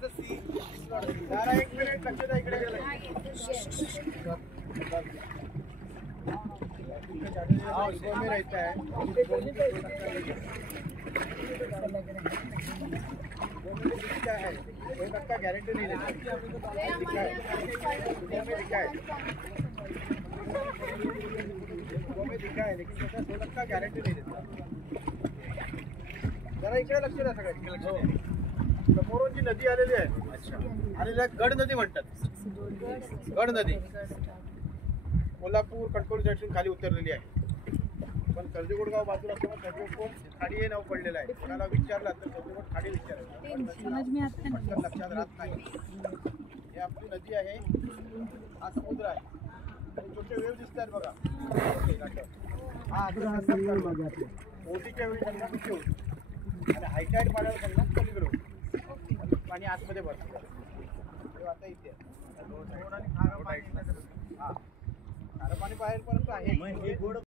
जरा एक मिनिट लक्ष द्या इकडे. में रहता है दिखता है 2% गारंटी नहीं देता. दिखा है दिखा है लेकिन 2% गारंटी नहीं देता. जरा इकडे लक्ष द्या सगळ्यांनी. समोरून जी नदी आलेली आहे. अच्छा. आणि गड नदी म्हणतात. गड नदी कोल्हापूर कणकवली साईडून खाली उतरलेली आहे. पण सर्जेगोडगाव बाजूला असताना सर्जेगोड खाडी हे नाव पडलेलं आहे. कोणाला विचारलं तर सर्जेगोड खाडी विचारायचं लक्षात राहत नाही. हे आपली नदी आहे. हा समुद्र आहे. आणि छोटे वेव दिसत आहेत बघा. हा मोदीच्या वेळी गंगा कुठे होती आणि हायटाईड पाण्याला गंगा पलीकडे होती. पाणी आतमध्ये भरतं. आता इथे खारं पाणी बाहेरपर्यंत आहे.